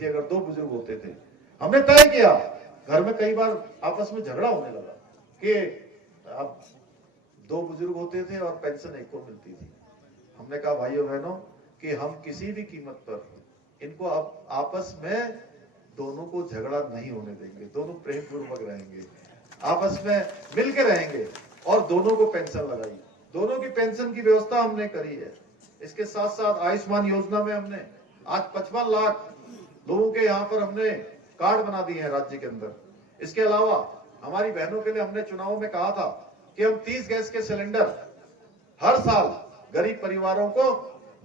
थी। अगर दो बुजुर्ग होते थे, हमने तय किया, घर में कई बार आपस में झगड़ा होने लगा कि अब दो बुजुर्ग होते थे और पेंशन एक को मिलती थी। हमने कहा भाइयों बहनों कि हम किसी भी कीमत पर इनको अब आपस में दोनों को झगड़ा नहीं होने देंगे, दोनों प्रेम पूर्वक रहेंगे, आपस में मिलकर रहेंगे और दोनों को पेंशन लगाई। दोनों की पेंशन की व्यवस्था हमने करी है। इसके साथ साथ आयुष्मान योजना में हमने आज 55 लाख लोगों के यहाँ पर हमने कार्ड बना दिए हैं राज्य के अंदर। इसके अलावा हमारी बहनों के लिए हमने चुनाव में कहा था कि हम 30 गैस के सिलेंडर हर साल गरीब परिवारों को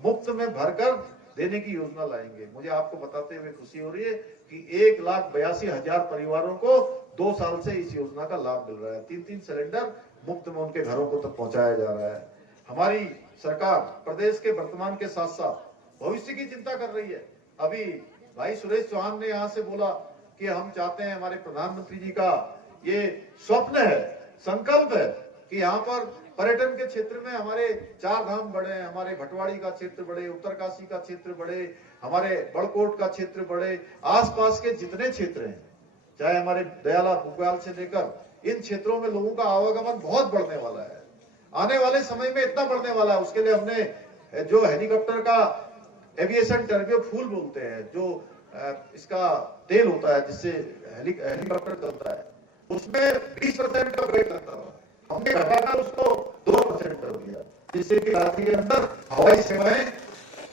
मुफ्त में भरकर देने की योजना लाएंगे। मुझे आपको बताते हुए खुशी हो रही है कि 1,82,000 परिवारों को 2 साल से इस योजना का लाभ मिल रहा है। 3-3 सिलेंडर मुफ्त में उनके घरों को तक पहुंचाया जा रहा है। हमारी सरकार प्रदेश के वर्तमान के साथ साथ भविष्य की चिंता कर रही है। अभी भाई सुरेश चौहान ने यहाँ से बोला कि हम चाहते हैं, हमारे प्रधानमंत्री जी का ये स्वप्न है, संकल्प है कि यहाँ पर पर्यटन के क्षेत्र में हमारे 4 धाम बढ़े, हमारे भटवाड़ी का क्षेत्र बढ़े, उत्तरकाशी का क्षेत्र बढ़े, हमारे बड़कोट का क्षेत्र बढ़े, आसपास के जितने क्षेत्र हैं, चाहे हमारे दयाला बुग्याल से लेकर इन क्षेत्रों में लोगों का आवागमन बहुत बढ़ने वाला है। आने वाले समय में इतना बढ़ने वाला है, उसके लिए हमने जो हेलीकॉप्टर का एविएशन टर्बो फ्यूल बोलते हैं, जो इसका तेल होता है जिससे हेलीकॉप्टर चलता है, उसमें 20% का ब्रेक लगता था, हमने घटाकर उसको 2% कर दिया, जिससे कि राज्य के अंदर हवाई सेवाएं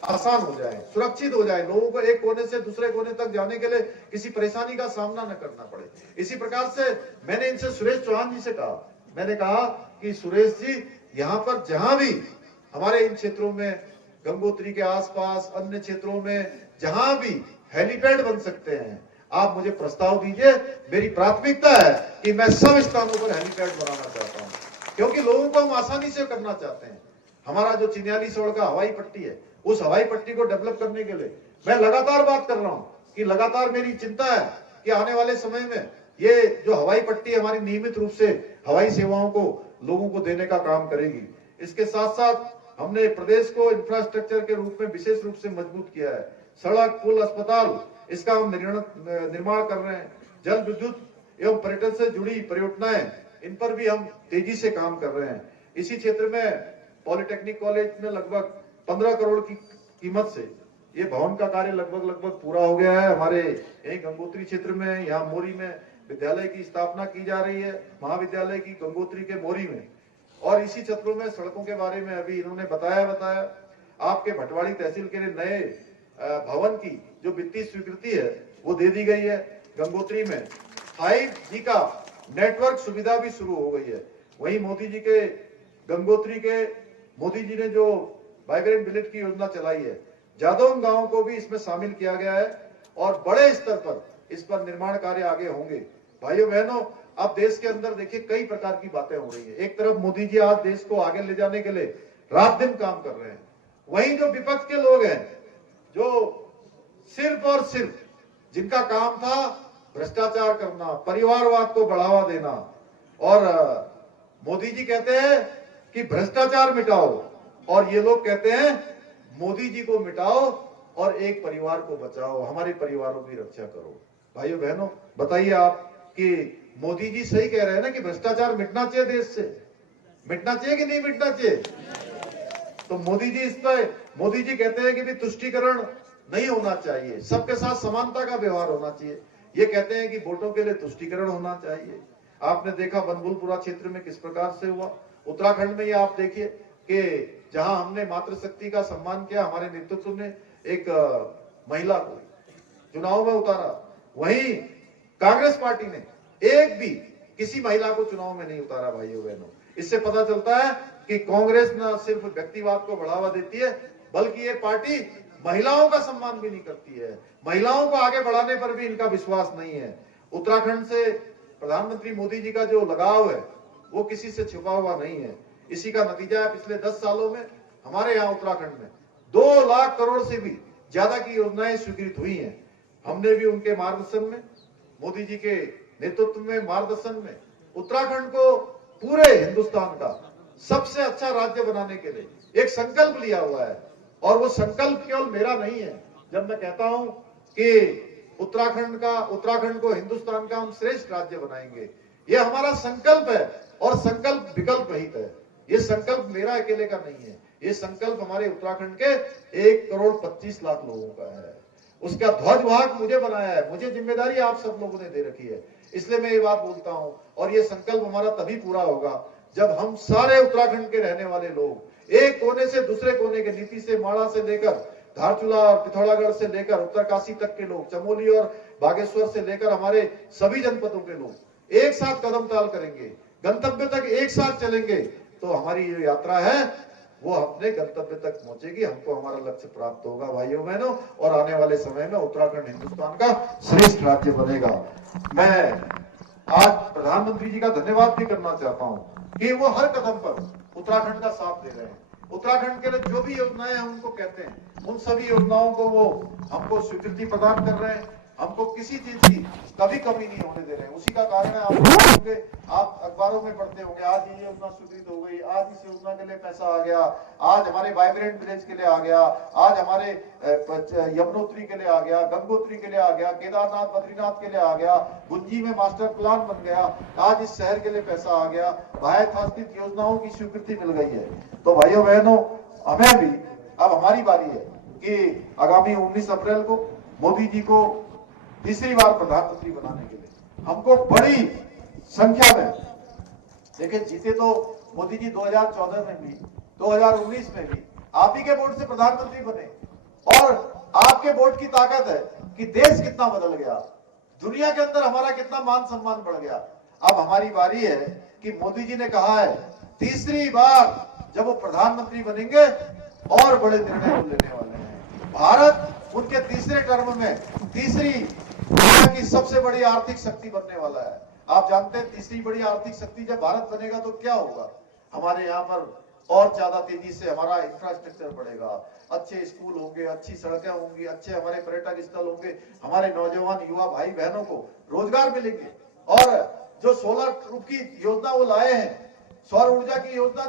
आसान हो जाए, सुरक्षित हो जाए, लोगों को एक कोने से दूसरे कोने तक जाने के लिए किसी परेशानी का सामना न करना पड़े। इसी प्रकार से मैंने इनसे सुरेश चौहान जी से कहा, मैंने कहा कि सुरेश जी यहाँ पर जहां भी हमारे इन क्षेत्रों में गंगोत्री के आसपास अन्य क्षेत्रों में जहां भी हेलीपैड बन सकते हैं, आप मुझे प्रस्ताव दीजिए। मेरी प्राथमिकता है कि मैं सब स्थानों पर हेलीपैड बनाना चाहता हूं, क्योंकि लोगों को हम आसानी से करना चाहते हैं। हमारा जो चिन्यालीसोड़ का हवाई पट्टी है, उस हवाई पट्टी को डेवलप करने के लिए मैं लगातार बात कर रहा हूं कि लगातार मेरी चिंता है कि आने वाले समय में ये जो हवाई पट्टी हमारी नियमित रूप से हवाई सेवाओं को लोगों को देने का काम करेगी। इसके साथ साथ हमने प्रदेश को इंफ्रास्ट्रक्चर के रूप में विशेष रूप से मजबूत किया है। सड़क, पुल, अस्पताल, इसका हम निर्माण कर रहे हैं। जल विद्युत एवं पर्यटन से जुड़ी परियोजनाएं, इन पर भी हम तेजी से काम कर रहे हैं। इसी क्षेत्र में पॉलिटेक्निक कॉलेज में लगभग 15 करोड़ की कीमत से ये भवन का कार्य लगभग पूरा हो गया है। हमारे यही गंगोत्री क्षेत्र में, यहाँ मोरी में विद्यालय की स्थापना की जा रही है, महाविद्यालय की गंगोत्री के मोरी में। और इसी क्षेत्रों में सड़कों के बारे में अभी इन्होंने बताया आपके भटवाड़ी तहसील के लिए नए भवन की जो वित्तीय स्वीकृति है वो दे दी गई है। गंगोत्री में 5G का नेटवर्क सुविधा भी शुरू हो गई है। वहीं मोदी जी के गंगोत्री के मोदी जी ने जो वाइब्रेंट विलेज की योजना चलाई है, जादौन गांव को भी इसमें शामिल किया गया है और बड़े स्तर पर इस पर निर्माण कार्य आगे होंगे। भाइयों बहनों, अब देश के अंदर देखिए कई प्रकार की बातें हो रही है। एक तरफ मोदी जी आज देश को आगे ले जाने के लिए रात दिन काम कर रहे हैं, वहीं जो विपक्ष के लोग हैं, जो सिर्फ और सिर्फ जिनका काम था भ्रष्टाचार करना, परिवारवाद को बढ़ावा देना, और मोदी जी कहते हैं कि भ्रष्टाचार मिटाओ और ये लोग कहते हैं मोदी जी को मिटाओ और एक परिवार को बचाओ, हमारे परिवारों की रक्षा करो। भाइयों बहनों, बताइए आप कि मोदी जी सही कह रहे हैं ना कि भ्रष्टाचार मिटना चाहिए, देश से मिटना चाहिए कि नहीं मिटना चाहिए? तो मोदी जी इस पर मोदी जी कहते हैं कि भी तुष्टीकरण नहीं होना चाहिए, सबके साथ समानता का व्यवहार होना चाहिए। ये कहते हैं कि वोटों के लिए तुष्टीकरण होना चाहिए। आपने देखा बनभूलपुरा क्षेत्र में किस प्रकार से हुआ। उत्तराखंड में ये आप देखिए कि जहां हमने मातृशक्ति का सम्मान किया, हमारे नेतृत्व ने एक महिला को चुनाव में उतारा, वहीं कांग्रेस पार्टी ने एक भी किसी महिला को चुनाव में नहीं उतारा। भाइयों बहनों, इससे पता चलता है कि कांग्रेस न सिर्फ व्यक्तिवाद को बढ़ावा देती है, बल्कि ये पार्टी महिलाओं का सम्मान भी नहीं करती है, महिलाओं को आगे बढ़ाने पर भी इनका विश्वास नहीं है। उत्तराखंड से प्रधानमंत्री मोदी जी का जो लगाव है वो किसी से छिपा हुआ नहीं है। इसी का नतीजा है पिछले 10 सालों में हमारे यहाँ उत्तराखंड में 2 लाख करोड़ से भी ज्यादा की योजनाएं स्वीकृत हुई हैं। हमने भी उनके मार्गदर्शन में, मोदी जी के नेतृत्व में, मार्गदर्शन में उत्तराखंड को पूरे हिंदुस्तान का सबसे अच्छा राज्य बनाने के लिए एक संकल्प लिया हुआ है। और वो संकल्प केवल मेरा नहीं है। जब मैं कहता हूं कि उत्तराखंड को हिंदुस्तान का हम श्रेष्ठ राज्य बनाएंगे। ये हमारा संकल्प है और संकल्प विकल्प रहित है। ये संकल्प मेरा अकेले का नहीं है, ये संकल्प हमारे उत्तराखंड के 1,25,00,000 लोगों का है। उसका ध्वजवाहक मुझे बनाया है, मुझे जिम्मेदारी आप सब लोगों ने दे रखी है, इसलिए मैं ये बात बोलता हूं। और ये संकल्प हमारा तभी पूरा होगा जब हम सारे उत्तराखंड के रहने वाले लोग एक कोने से दूसरे कोने के, नीति से माड़ा से लेकर धारचूला और पिथौरागढ़ से लेकर उत्तरकाशी तक के लोग, चमोली और बागेश्वर से लेकर हमारे सभी जनपदों के लोग एक साथ कदम ताल करेंगे, गंतव्य तक एक साथ चलेंगे, तो हमारी ये यात्रा है वो अपने गंतव्य तक पहुंचेगी, हमको हमारा लक्ष्य प्राप्त होगा भाइयों बहनों। और आने वाले समय में उत्तराखंड हिंदुस्तान का श्रेष्ठ राज्य बनेगा। मैं आज प्रधानमंत्री जी का धन्यवाद भी करना चाहता हूं कि वो हर कदम पर उत्तराखंड का साथ दे रहे हैं। उत्तराखंड के लिए जो भी योजनाएं हम उनको कहते हैं, उन सभी योजनाओं को वो हमको स्वीकृति प्रदान कर रहे हैं, हमको किसी चीज की कभी कमी नहीं होने दे रहे हैं। उसी का कारण है, आप अखबारों में पढ़ते होंगे, आज ये योजना स्वीकृत हो गई, आज इस योजना के लिए पैसा आ गया, आज हमारे वाइब्रेंट विलेज के लिए आ गया, आज हमारे यमुनोत्री के लिए आ गया, गंगोत्री के लिए आ गया, केदारनाथ बद्रीनाथ के लिए आ गया, गुंजी में मास्टर प्लान बन गया, आज इस शहर के लिए पैसा आ गया, बाह्यस्थापित योजनाओं की स्वीकृति मिल गई है। तो भाइयों बहनों, हमें भी अब हमारी बारी है कि आगामी 19 अप्रैल को मोदी जी को तीसरी बार प्रधानमंत्री बनाने के लिए हमको बड़ी संख्या में, देखिए जीते तो मोदी जी 2014 में भी, 2019 में भी आप ही के वोट से प्रधानमंत्री बने, और आपके वोट की ताकत है कि देश कितना बदल गया, दुनिया के अंदर हमारा कितना मान सम्मान बढ़ गया। अब हमारी बारी है कि मोदी जी ने कहा है तीसरी बार जब वो प्रधानमंत्री बनेंगे और बड़े निर्णय वो लेने वाले हैं। भारत उनके तीसरे टर्म में तीसरी दुनिया की सबसे बड़ी आर्थिक शक्ति बनने वाला है। आप जानते हैं तीसरी बड़ी आर्थिक शक्ति जब भारत बनेगा तो क्या होगा, हमारे यहाँ पर और ज्यादा तेजी से हमारा इंफ्रास्ट्रक्चर बढ़ेगा, अच्छे स्कूल होंगे, अच्छी सड़कें होंगी, अच्छे हमारे पर्यटक स्थल होंगे, हमारे नौजवान युवा भाई बहनों को रोजगार मिलेंगे। और जो सोलर की योजना वो लाए हैं, सौर ऊर्जा की योजना जो